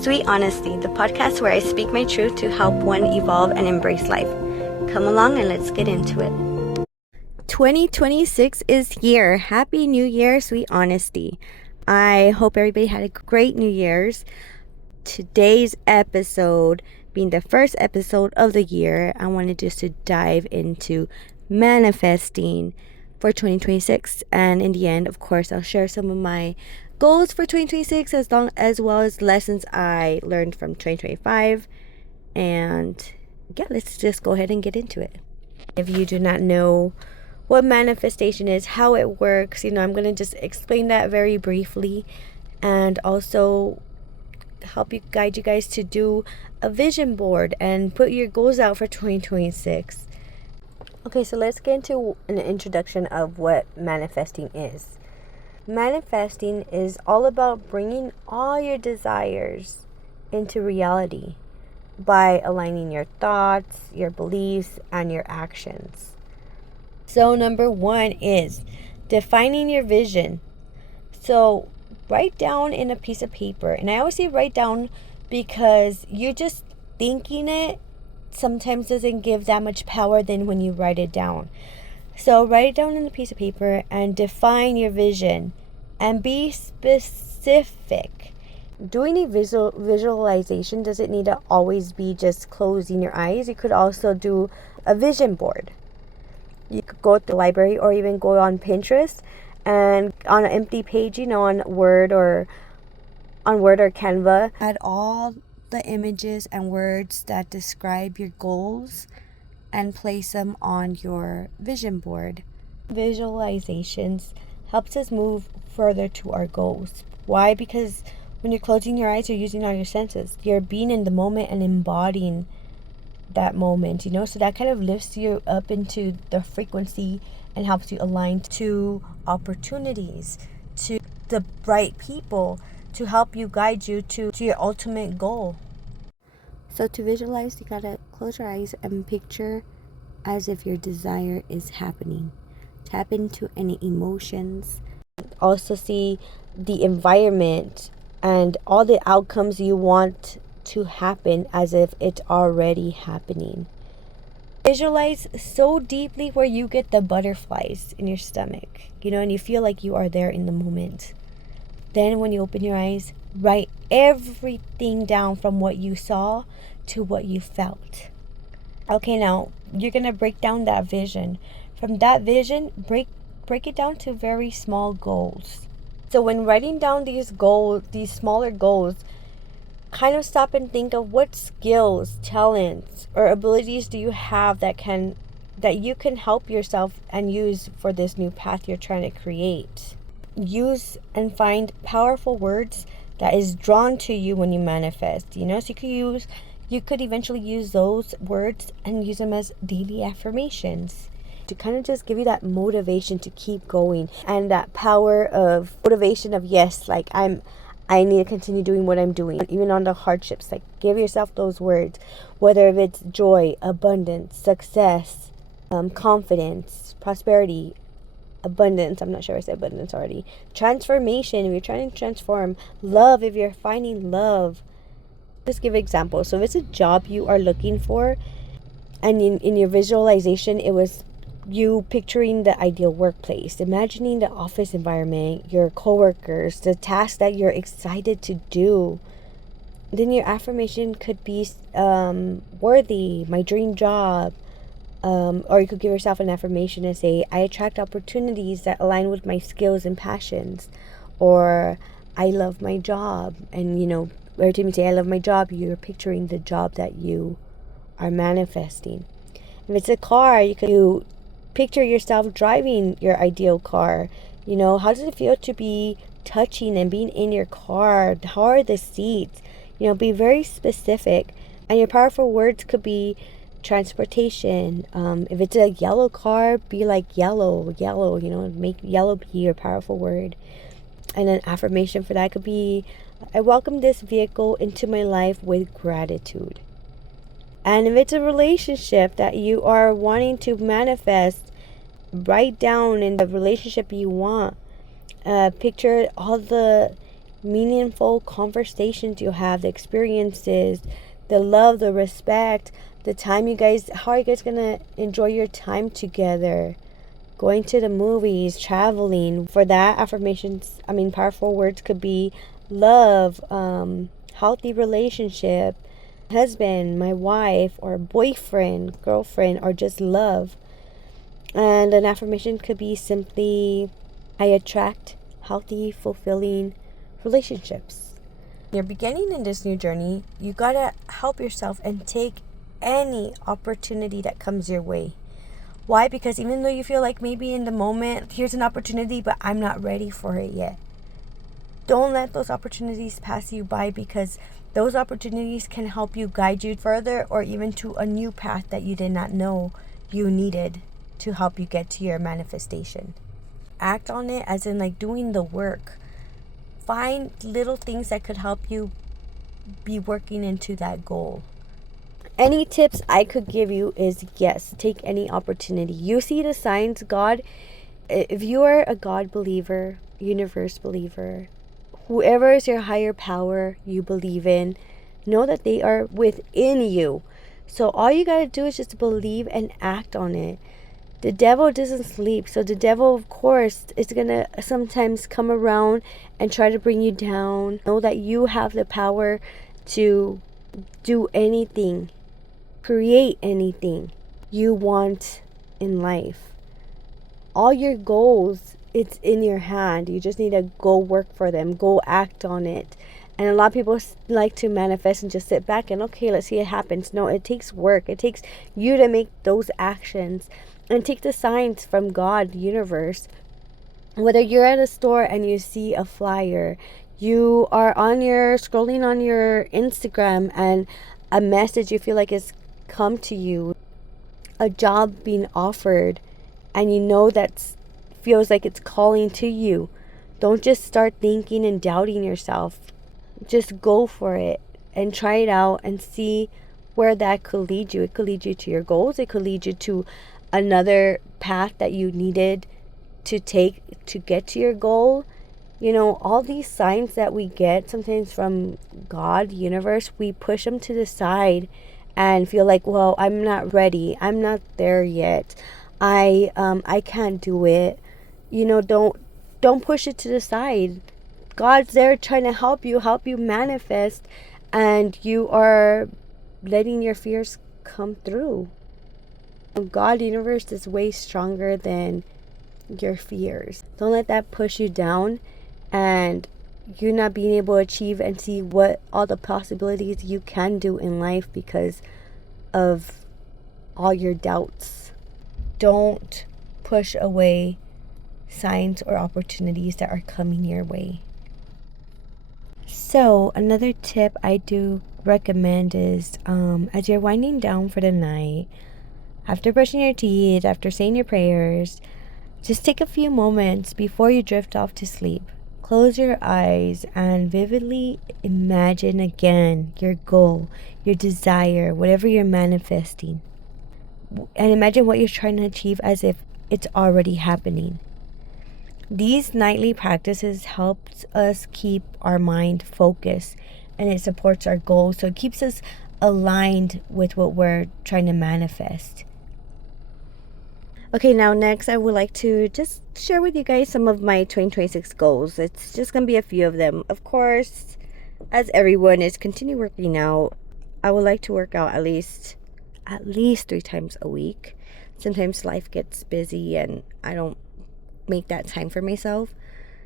Sweet Honesty, the podcast where I speak my truth to help one evolve and embrace life. Come along and let's get into it. 2026 is here. Happy New Year, Sweet Honesty. I hope everybody had a great New Year's. Today's episode, being the first episode of the year, I wanted just to dive into manifesting for 2026, and in the end, of course, I'll share some of my goals for 2026 as well as lessons I learned from 2025. And yeah, let's just go ahead and get into it. If you do not know what manifestation is, how it works, I'm going to just explain that very briefly, and also help you guide you guys to do a vision board and put your goals out for 2026. Okay, so let's get into an introduction of what manifesting is. Manifesting is all about bringing all your desires into reality by aligning your thoughts, your beliefs, and your actions. So number one is defining your vision. So write down in a piece of paper, and I always say write down because you're just thinking it sometimes doesn't give that much power than when you write it down. So write it down on a piece of paper and define your vision and be specific. Doing a visualization doesn't need to always be just closing your eyes. You could also do a vision board. You could go to the library or even go on Pinterest and on an empty page, on Word or Canva, add all the images and words that describe your goals and place them on your vision board. Visualizations helps us move further to our goals. Why? Because when you're closing your eyes, you're using all your senses. You're being in the moment and embodying that moment, so that kind of lifts you up into the frequency and helps you align to opportunities, to the right people, to help you guide you to your ultimate goal. So to visualize, you gotta close your eyes and picture as if your desire is happening. Tap into any emotions. Also see the environment and all the outcomes you want to happen as if it's already happening. Visualize so deeply where you get the butterflies in your stomach, and you feel like you are there in the moment. Then when you open your eyes, write everything down from what you saw to what you felt. Okay, now you're going to break down that vision. From that vision, break it down to very small goals. So when writing down these smaller goals, kind of stop and think of what skills, talents, or abilities do you have that you can help yourself and use for this new path you're trying to create. Use and find powerful words that is drawn to you when you manifest, so you could eventually use those words and use them as daily affirmations to kind of just give you that motivation to keep going, and that power of motivation of yes, like I need to continue doing what I'm doing, even on the hardships. Like, give yourself those words, whether if it's joy, abundance, success, confidence, prosperity, abundance. I'm not sure I said abundance already. Transformation, if you're trying to transform. Love, if you're finding love. Just give examples. So if it's a job you are looking for, and in your visualization, it was you picturing the ideal workplace, imagining the office environment, your coworkers, the tasks that you're excited to do. Then your affirmation could be worthy, my dream job. Or you could give yourself an affirmation and say, I attract opportunities that align with my skills and passions. Or I love my job. And every time you say I love my job, you're picturing the job that you are manifesting. If it's a car, you picture yourself driving your ideal car. How does it feel to be touching and being in your car? How are the seats? Be very specific. And your powerful words could be transportation. If it's a yellow car, be like yellow, make yellow be your powerful word. And an affirmation for that could be, I welcome this vehicle into my life with gratitude. And if it's a relationship that you are wanting to manifest, write down in the relationship you want. Picture all the meaningful conversations you have, the experiences, the love, the respect, the time how are you guys gonna enjoy your time together? Going to the movies, traveling. For that, powerful words could be love, healthy relationship, husband, my wife, or boyfriend, girlfriend, or just love. And an affirmation could be simply, I attract healthy, fulfilling relationships. You're beginning in this new journey, you gotta help yourself and take any opportunity that comes your way. Why? Because even though you feel like maybe in the moment, here's an opportunity, but I'm not ready for it yet. Don't let those opportunities pass you by, because those opportunities can help you guide you further, or even to a new path that you did not know you needed to help you get to your manifestation. Act on it, as in like doing the work. Find little things that could help you be working into that goal. Any tips I could give you is, yes, take any opportunity. You see the signs. God, if you are a God believer, universe believer, whoever is your higher power you believe in, know that they are within you. So all you got to do is just believe and act on it. The devil doesn't sleep. So the devil, of course, is going to sometimes come around and try to bring you down. Know that you have the power to do anything, create anything you want in life. All your goals, it's in your hand. You just need to go work for them, go act on it. And a lot of people like to manifest and just sit back and, okay, let's see it happens. No, it takes work. It takes you to make those actions and take the signs from God, universe. Whether you're at a store and you see a flyer, you are scrolling on your Instagram and a message you feel like is come to you, a job being offered, and you know that feels like it's calling to you. Don't just start thinking and doubting yourself. Just go for it and try it out and see where that could lead you. It could lead you to your goals. It could lead you to another path that you needed to take to get to your goal. You know, all these signs that we get sometimes from God, universe, we push them to the side and feel like, well, I'm not ready. I'm not there yet. I can't do it. You know, don't push it to the side. God's there trying to help you manifest, and you are letting your fears come through. God, universe, is way stronger than your fears. Don't let that push you down and you not being able to achieve and see what all the possibilities you can do in life because of all your doubts. Don't push away signs or opportunities that are coming your way. So another tip I do recommend is as you're winding down for the night, after brushing your teeth, after saying your prayers, just take a few moments before you drift off to sleep. Close your eyes and vividly imagine again your goal, your desire, whatever you're manifesting. And imagine what you're trying to achieve as if it's already happening. These nightly practices helps us keep our mind focused, and it supports our goals. So it keeps us aligned with what we're trying to manifest. Okay, now next I would like to just share with you guys some of my 2026 goals. It's just going to be a few of them. Of course, as everyone is continue working out, I would like to work out at least 3 times a week. Sometimes life gets busy and I don't make that time for myself.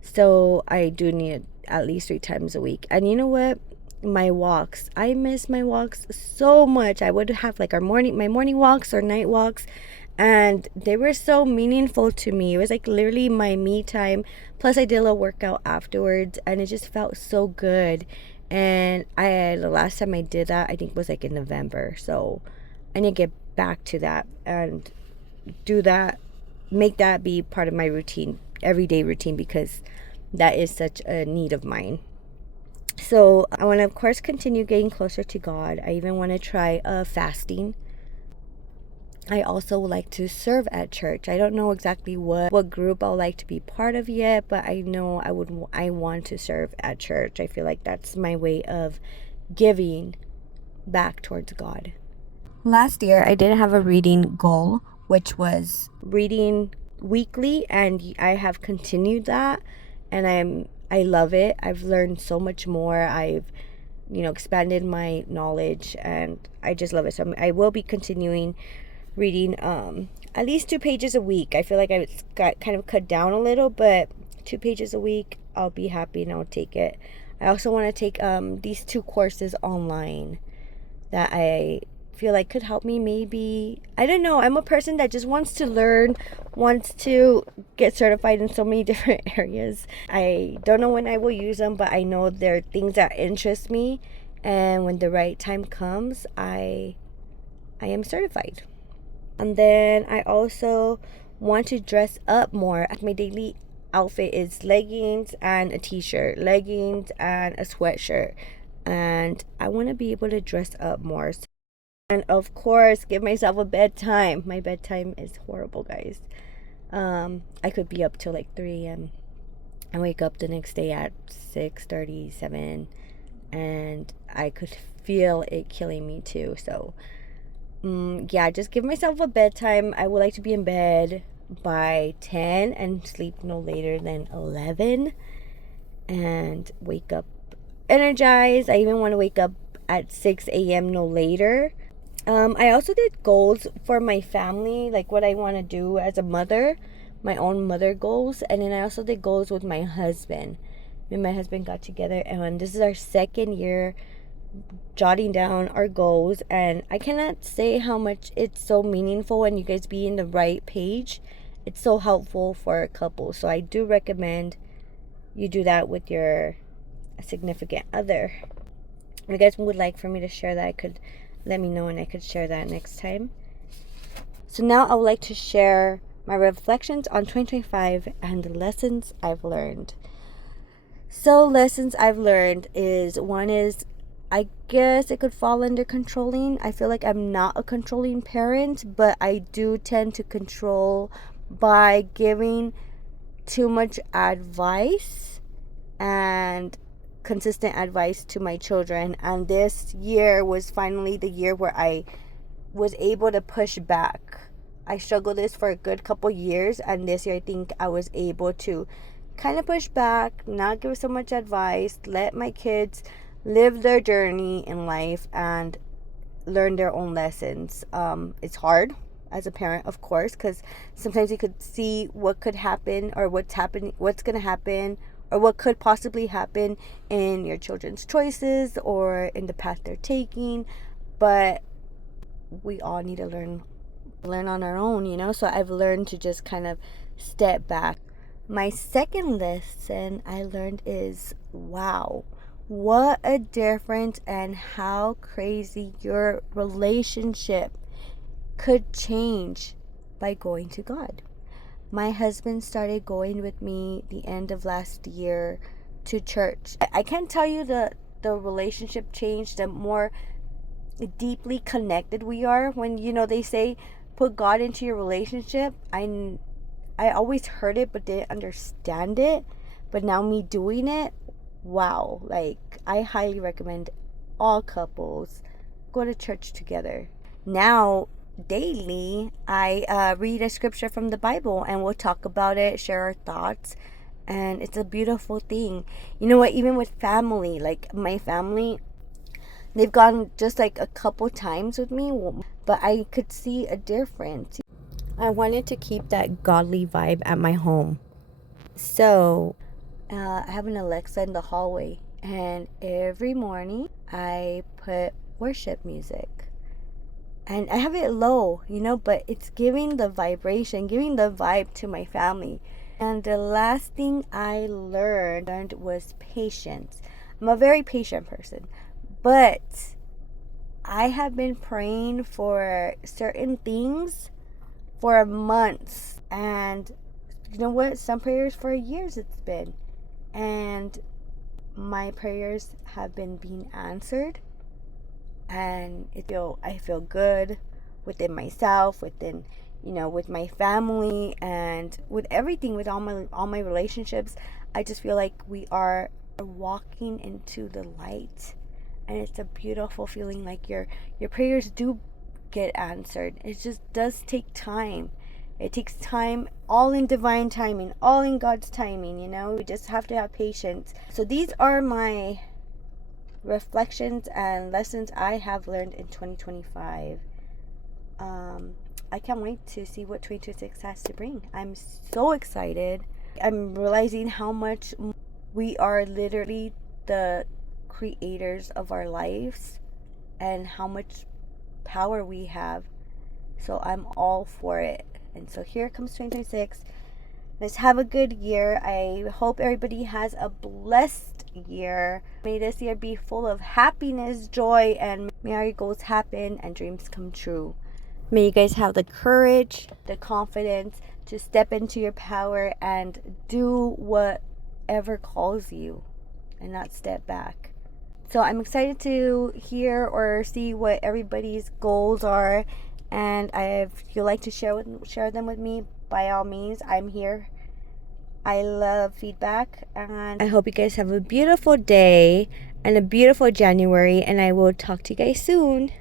So I do need at least 3 times a week. And you know what? My walks. I miss my walks so much. I would have like my morning walks or night walks, and they were so meaningful to me. It was like literally my me time. Plus I did a little workout afterwards and it just felt so good. And the last time I did that I think was like in November. So I need to get back to that and do that, make that be part of my routine, everyday routine, because that is such a need of mine. So I want to, of course, continue getting closer to God. I even want to try fasting. I also would like to serve at church. I don't know exactly what group I would like to be part of yet, but I know I want to serve at church. I feel like that's my way of giving back towards God. Last year, I did have a reading goal, which was reading weekly, and I have continued that, and I love it. I've learned so much more. I've expanded my knowledge, and I just love it. So I will be continuing reading at least 2 pages a week. I feel like I got kind of cut down a little, but 2 pages a week, I'll be happy and I'll take it. I also want to take these 2 courses online that I feel like could help me. Maybe, I don't know, I'm a person that just wants to learn, wants to get certified in so many different areas. I don't know when I will use them, but I know there are things that interest me, and when the right time comes, I am certified. And then I also want to dress up more. My daily outfit is leggings and a t-shirt, leggings and a sweatshirt, and I want to be able to dress up more. And of course, give myself a bedtime. My bedtime is horrible, guys. I could be up till like 3 a.m. I wake up the next day at 6:37, and I could feel it killing me too. So yeah, just give myself a bedtime. I would like to be in bed by 10 and sleep no later than 11, and wake up energized. I even want to wake up at 6 a.m. no later. I also did goals for my family, like what I want to do as a mother, my own mother goals. And then I also did goals with my husband. Me and my husband got together, and this is our second year jotting down our goals, and I cannot say how much it's so meaningful when you guys be in the right page. It's so helpful for a couple, so I do recommend you do that with your significant other. If you guys would like for me to share that, I could let me know and I could share that next time. So now I would like to share my reflections on 2025 and the lessons I've learned. So lessons I've learned is, one is, I guess it could fall under controlling. I feel like I'm not a controlling parent, but I do tend to control by giving too much advice and consistent advice to my children. And this year was finally the year where I was able to push back. I struggled this for a good couple years, and this year I think I was able to kind of push back, not give so much advice, let my kids live their journey in life and learn their own lessons. It's hard as a parent, of course, because sometimes you could see what could happen, or what's going to happen, or what could possibly happen in your children's choices or in the path they're taking. But we all need to learn on our own. So I've learned to just kind of step back. My second lesson I learned is, wow, what a difference, and how crazy your relationship could change by going to God. My husband started going with me the end of last year to church. I can't tell you the relationship changed, the more deeply connected we are. When they say put God into your relationship, I always heard it but didn't understand it. But now me doing it, wow, like I highly recommend all couples go to church together. Now daily I read a scripture from the Bible, and we'll talk about it, share our thoughts, and it's a beautiful thing. You know what, even with family, like my family, they've gone just like a couple times with me, but I could see a difference. I wanted to keep that godly vibe at my home. So I have an Alexa in the hallway, and every morning I put worship music. And I have it low, but it's giving the vibration, giving the vibe to my family. And the last thing I learned was patience. I'm a very patient person, but I have been praying for certain things for months, and you know what, some prayers for years it's been, and my prayers have been being answered, and I feel good. within myself, within, with my family, and with everything, with all my relationships. I just feel like we are walking into the light, and it's a beautiful feeling. Like your prayers do get answered. It just does take time. It takes time, all in divine timing, all in God's timing. We just have to have patience. So these are my reflections and lessons I have learned in 2025. I can't wait to see what 2026 has to bring. I'm so excited. I'm realizing how much we are literally the creators of our lives and how much power we have. So I'm all for it. And so here comes 2026. Let's have a good year. I hope everybody has a blessed year. May this year be full of happiness, joy, and may our goals happen and dreams come true. May you guys have the courage, the confidence to step into your power and do whatever calls you and not step back. So I'm excited to hear or see what everybody's goals are. And if you like to share them with me, by all means, I'm here. I love feedback, and I hope you guys have a beautiful day and a beautiful January, and I will talk to you guys soon.